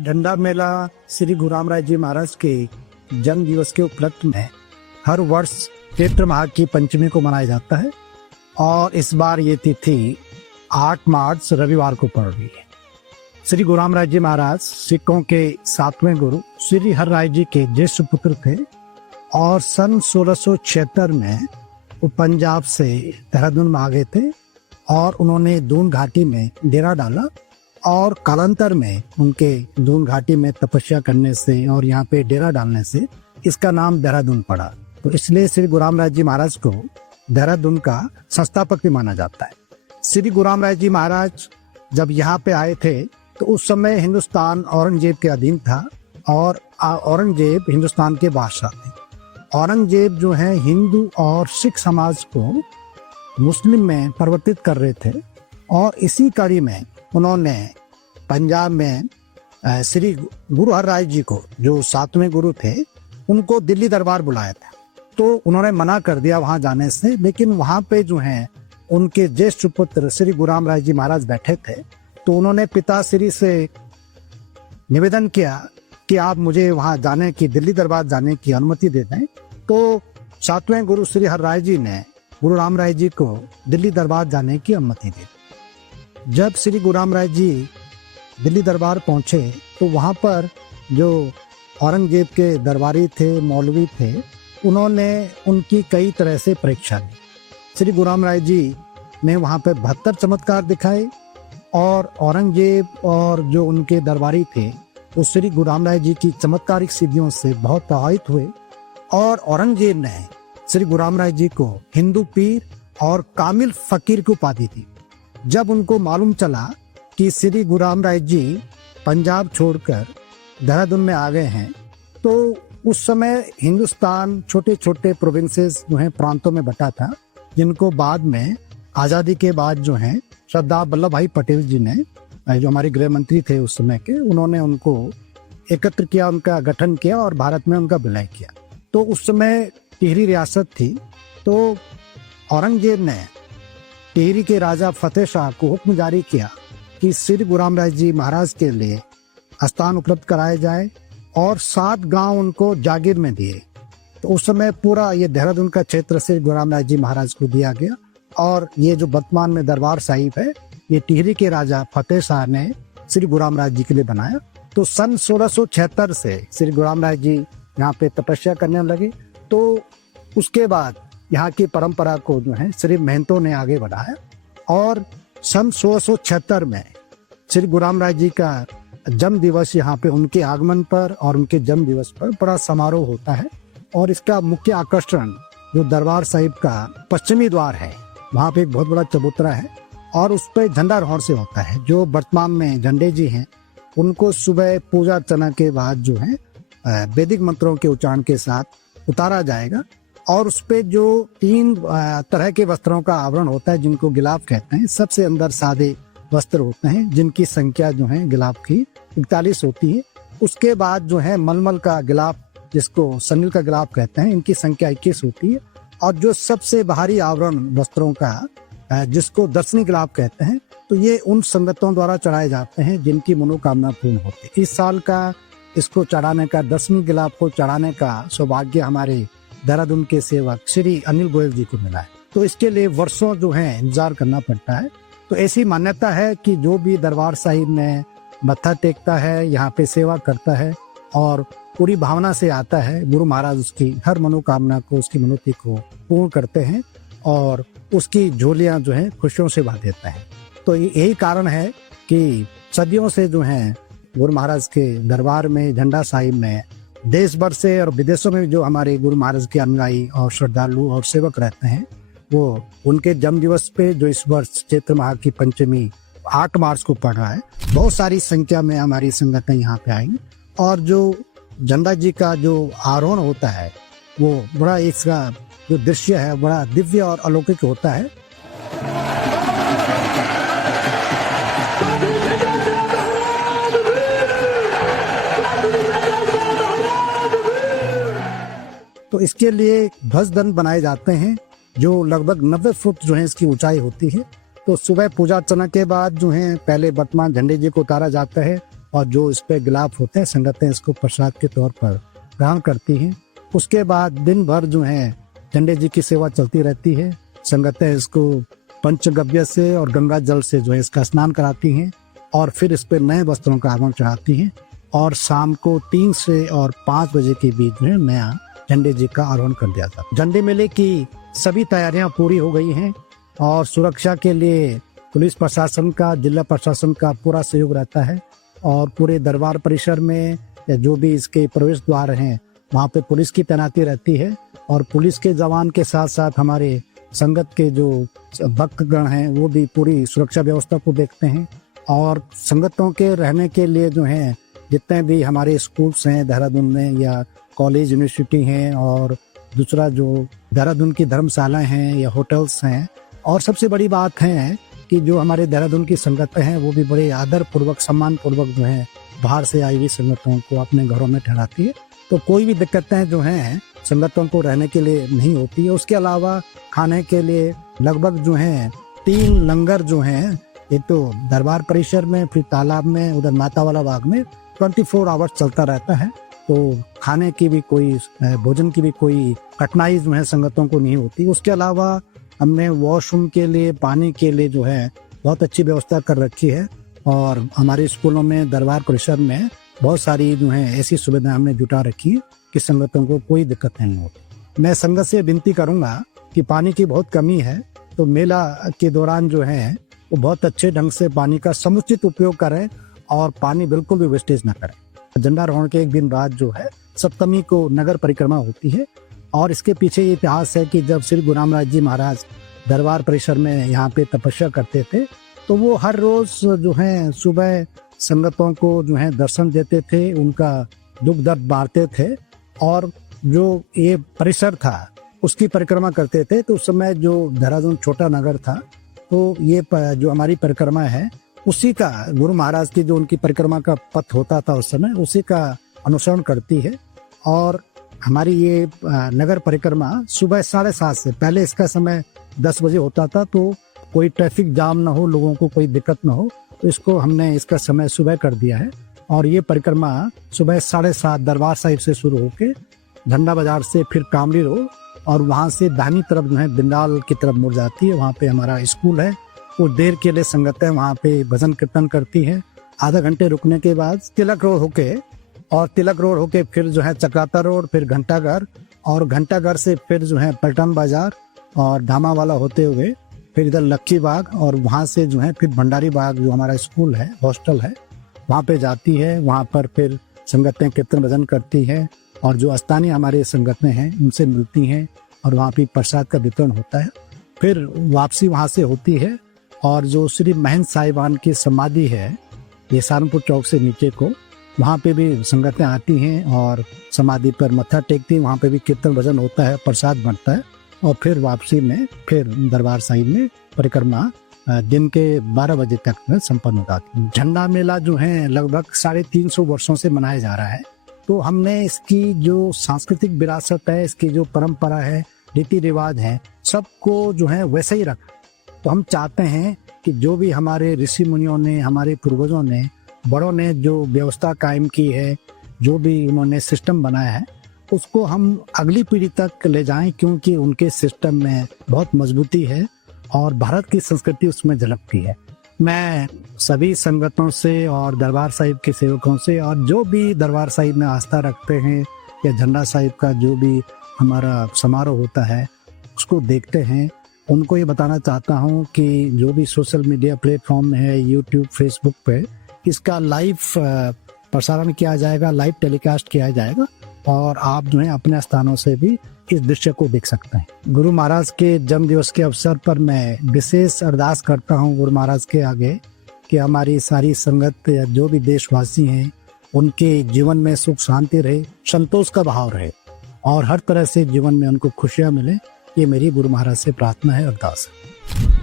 झंडा मेला श्री गुरु रामराज जी महाराज के जन्म दिवस के उपलक्ष्य में हर वर्ष चैत्र माह की पंचमी को मनाया जाता है और इस बार ये तिथि 8 मार्च रविवार को पड़ रही है। श्री गुरु रामराज जी महाराज सिखों के 7वें गुरु श्री हरराय जी के ज्येष्ठ पुत्र थे और सन 1676 में वो पंजाब से देहरादून में आ गए थे और उन्होंने दून घाटी में डेरा डाला और कालांतर में उनके दून घाटी में तपस्या करने से और यहाँ पे डेरा डालने से इसका नाम देहरादून पड़ा। तो इसलिए श्री गुरु रामराज जी महाराज को देहरादून का संस्थापक भी माना जाता है। श्री गुरु रामराज जी महाराज जब यहाँ पे आए थे तो उस समय हिंदुस्तान औरंगजेब के अधीन था और औरंगजेब हिंदुस्तान के बादशाह थे। औरंगजेब जो है हिंदू और सिख समाज को मुस्लिम में परिवर्तित कर रहे थे और इसी कड़ी में उन्होंने पंजाब में श्री गुरु हरराय जी को जो 7वें गुरु थे उनको दिल्ली दरबार बुलाया था। तो उन्होंने मना कर दिया वहां जाने से, लेकिन वहां पे जो है उनके ज्येष्ठ पुत्र श्री गुरु रामराज जी महाराज बैठे थे। तो उन्होंने पिताश्री से निवेदन किया कि आप मुझे वहां जाने की, दिल्ली दरबार जाने की अनुमति दे दें। तो 7वें गुरु श्री हरराय जी ने गुरु रामराय जी को दिल्ली दरबार जाने की अनुमति दी। जब श्री गुरु रामराय जी दिल्ली दरबार पहुंचे तो वहां पर जो औरंगजेब के दरबारी थे, मौलवी थे, उन्होंने उनकी कई तरह से परीक्षा ली। श्री गुरु रामराय जी ने वहां पर 72 चमत्कार दिखाए और औरंगजेब और जो उनके दरबारी थे वो श्री गुरु रामराय जी की चमत्कारिक सिद्धियों से बहुत प्रभावित हुए और औरंगजेब ने श्री गुरु रामराय जी को हिंदू पीर और कामिल फकीर की उपाधि दी। जब उनको मालूम चला कि श्री गुरु रामराय जी पंजाब छोड़कर देहरादून में आ गए हैं, तो उस समय हिंदुस्तान छोटे छोटे प्रोविंसेस जो हैं प्रांतों में बटा था, जिनको बाद में आज़ादी के बाद जो है सरदार वल्लभ भाई पटेल जी ने, जो हमारे गृह मंत्री थे उस समय के, उन्होंने उनको एकत्र किया, उनका गठन किया और भारत में उनका विलय किया। तो उस समय टिहरी रियासत थी। तो औरंगजेब ने टिहरी के राजा फतेह शाह को हुक्म जारी किया कि श्री गुरु रामराज जी महाराज के लिए स्थान उपलब्ध कराए जाए और 7 गांव उनको जागीर में दिए। तो उस समय पूरा ये देहरादून का क्षेत्र श्री गुरु रामराज जी महाराज को दिया गया और ये जो वर्तमान में दरबार साहिब है, ये टिहरी के राजा फतेह शाह ने श्री गुरु रामराज जी के लिए बनाया। तो सन 1676 से श्री गुरु रामराज जी यहाँ पे तपस्या करने लगे। तो उसके बाद यहाँ की परंपरा को जो है श्री महंतों ने आगे बढ़ाया और सन 1676 में श्री गुरु रामराज जी का जन्म दिवस, यहाँ पे उनके आगमन पर और उनके जन्म दिवस पर बड़ा समारोह होता है। और इसका मुख्य आकर्षण जो दरबार साहिब का पश्चिमी द्वार है, वहाँ पे एक बहुत बड़ा चबूतरा है और उस पर झंडारोहण से होता है। जो वर्तमान में झंडे जी हैं उनको सुबह पूजा अर्चना के बाद जो है वैदिक मंत्रों के उच्चारण के साथ उतारा जाएगा और उस पे जो 3 तरह के वस्त्रों का आवरण होता है, जिनको गिलाफ कहते हैं। सबसे अंदर सादे वस्त्र होते हैं जिनकी संख्या जो है गिलाफ की 41 होती है। उसके बाद जो है मलमल का गिलाफ, जिसको सनील का गिलाफ कहते हैं, इनकी संख्या 21 होती है। और जो सबसे बाहरी आवरण वस्त्रों का, जिसको दर्शनी गिलाफ कहते हैं, तो ये उन संगतों द्वारा चढ़ाए जाते हैं जिनकी मनोकामना पूर्ण होती है। इस साल का इसको चढ़ाने का, 10वीं गिलाफ को चढ़ाने का सौभाग्य हमारे देहरादून के सेवक श्री अनिल गोयल जी को मिला है। तो इसके लिए वर्षों जो है इंतजार करना पड़ता है। तो ऐसी मान्यता है कि जो भी दरबार साहिब में मत्था टेकता है, यहाँ पे सेवा करता है और पूरी भावना से आता है, गुरु महाराज उसकी हर मनोकामना को, उसकी मनोती को पूर्ण करते हैं और उसकी झोलियां जो है खुशियों से भर देते हैं। तो यही कारण है कि सदियों से जो है गुरु महाराज के दरबार में, झंडा साहिब में, देश भर से और विदेशों में जो हमारे गुरु महाराज के अनुयायी और श्रद्धालु और सेवक रहते हैं, वो उनके जन्म दिवस पे जो इस वर्ष चैत्र माह की पंचमी 8 मार्च को पड़ रहा है, बहुत सारी संख्या में हमारी संगतें यहाँ पे आएंगी। और जो झंडा जी का जो आरोहण होता है, वो बड़ा, इसका जो दृश्य है बड़ा दिव्य और अलौकिक होता है। तो इसके लिए ध्वज दंड बनाए जाते हैं जो लगभग 90 फुट जो है इसकी ऊंचाई होती है। तो सुबह पूजा अर्चना के बाद जो है पहले वर्तमान झंडे जी को उतारा जाता है और जो इस पे गिलाफ होते हैं संगतें इसको प्रसाद के तौर पर ग्रहण करती हैं। उसके बाद दिन भर जो है झंडे जी की सेवा चलती रहती है। संगतें इसको पंचगव्य से और गंगा जल से जो है इसका स्नान कराती हैं और फिर इस पे नए वस्त्रों का आगमन चढ़ाती हैं और शाम को 3 से और 5 बजे के बीच में नया झंडे जी का आरोहण कर दिया था। झंडे मेले की सभी तैयारियां पूरी हो गई हैं और सुरक्षा के लिए पुलिस प्रशासन का, जिला प्रशासन का पूरा सहयोग रहता है और पूरे दरबार परिसर में या जो भी इसके प्रवेश द्वार हैं वहाँ पे पुलिस की तैनाती रहती है और पुलिस के जवान के साथ साथ हमारे संगत के जो भक्तगण हैं वो भी पूरी सुरक्षा व्यवस्था को देखते हैं। और संगतों के रहने के लिए जो है जितने भी हमारे स्कूल्स हैं देहरादून में या कॉलेज यूनिवर्सिटी हैं और दूसरा जो देहरादून की धर्मशालाएं हैं या होटल्स हैं, और सबसे बड़ी बात है कि जो हमारे देहरादून की संगतें हैं वो भी बड़े आदर पूर्वक सम्मान पूर्वक जो है बाहर से आई हुई संगतों को अपने घरों में ठहराती है। तो कोई भी दिक्कतें जो हैं संगतों को रहने के लिए नहीं होती है। उसके अलावा खाने के लिए लगभग जो है 3 लंगर जो हैं, एक तो दरबार परिसर में, फिर तालाब में, उधर माता वाला बाग में 24 आवर्स चलता रहता है। तो खाने की भी कोई, भोजन की भी कोई कठिनाई जो है संगतों को नहीं होती। उसके अलावा हमने वॉशरूम के लिए, पानी के लिए जो है बहुत अच्छी व्यवस्था कर रखी है और हमारे स्कूलों में, दरबार परिसर में बहुत सारी जो है ऐसी सुविधाएं हमने जुटा रखी है कि संगतों को कोई दिक्कत नहीं होती। मैं संगत से विनती करूंगा कि पानी की बहुत कमी है तो मेला के दौरान जो है वो बहुत अच्छे ढंग से पानी का समुचित उपयोग करें और पानी बिल्कुल भी वेस्टेज ना करें। झंडारोहण के एक दिन बाद जो है सप्तमी को नगर परिक्रमा होती है और इसके पीछे ये इतिहास है कि जब श्री गुरु रामराज जी महाराज दरबार परिसर में यहाँ पे तपस्या करते थे तो वो हर रोज जो है सुबह संगतों को जो है दर्शन देते थे, उनका दुख दर्द बांटते थे और जो ये परिसर था उसकी परिक्रमा करते थे। तो उस समय जो देहरादून छोटा नगर था तो ये जो हमारी परिक्रमा है उसी का, गुरु महाराज की जो उनकी परिक्रमा का पथ होता था उस समय, उसी का अनुसरण करती है। और हमारी ये नगर परिक्रमा सुबह 7:30 से, पहले इसका समय 10 बजे होता था तो कोई ट्रैफिक जाम ना हो, लोगों को कोई दिक्कत ना हो, तो इसको हमने इसका समय सुबह कर दिया है। और ये परिक्रमा सुबह 7:30 दरबार साहिब से शुरू होके झंडा बाजार से फिर कामड़ी रोड और वहाँ से दाहिनी तरफ जो है बिंदाल की तरफ मुड़ जाती है। वहाँ पे हमारा स्कूल है, वो देर के लिए संगतें वहाँ पे भजन कीर्तन करती है। आधा घंटे रुकने के बाद तिलक रोड होके फिर जो है चक्राता रोड, फिर घंटाघर और घंटाघर से फिर जो है पलटन बाजार और धामा वाला होते हुए फिर इधर लक्की बाग और वहाँ से जो है फिर भंडारी बाग जो हमारा स्कूल है, हॉस्टल है, वहाँ पे जाती है। वहाँ पर फिर संगतें कीर्तन भजन करती है और जो स्थानीय हमारे संगतें हैं उनसे मिलती हैं और वहाँ पे प्रसाद का वितरण होता है। फिर वापसी वहाँ से होती है और जो श्री महंत साहिबान की समाधि है ये सहारनपुर चौक से नीचे को, वहाँ पे भी संगतें आती हैं और समाधि पर मत्था टेकती हैं। वहाँ पे भी कीर्तन भजन होता है, प्रसाद बनता है और फिर वापसी में फिर दरबार साहिब में परिक्रमा दिन के 12 बजे तक में संपन्न हो जाती है। झंडा मेला जो है लगभग 350 वर्षों से मनाया जा रहा है। तो हमने इसकी जो सांस्कृतिक विरासत है, इसकी जो परंपरा है, रीति रिवाज है, सबको जो है वैसे ही रखा। तो हम चाहते हैं कि जो भी हमारे ऋषि मुनियों ने, हमारे पूर्वजों ने, बड़ों ने जो व्यवस्था कायम की है, जो भी उन्होंने सिस्टम बनाया है, उसको हम अगली पीढ़ी तक ले जाएं, क्योंकि उनके सिस्टम में बहुत मजबूती है और भारत की संस्कृति उसमें झलकती है। मैं सभी संगतों से और दरबार साहिब के सेवकों से और जो भी दरबार साहिब में आस्था रखते हैं या झंडा साहिब का जो भी हमारा समारोह होता है उसको देखते हैं, उनको ये बताना चाहता हूँ कि जो भी सोशल मीडिया प्लेटफॉर्म है, यूट्यूब, फेसबुक पे इसका लाइव प्रसारण किया जाएगा, लाइव टेलीकास्ट किया जाएगा और आप जो है अपने स्थानों से भी इस दृश्य को देख सकते हैं। गुरु महाराज के जन्म दिवस के अवसर पर मैं विशेष अरदास करता हूँ गुरु महाराज के आगे कि हमारी सारी संगत या जो भी देशवासी हैं उनके जीवन में सुख शांति रहे, संतोष का भाव रहे और हर तरह से जीवन में उनको खुशियाँ मिले। ये मेरी गुरु महाराज से प्रार्थना है, अरदास है।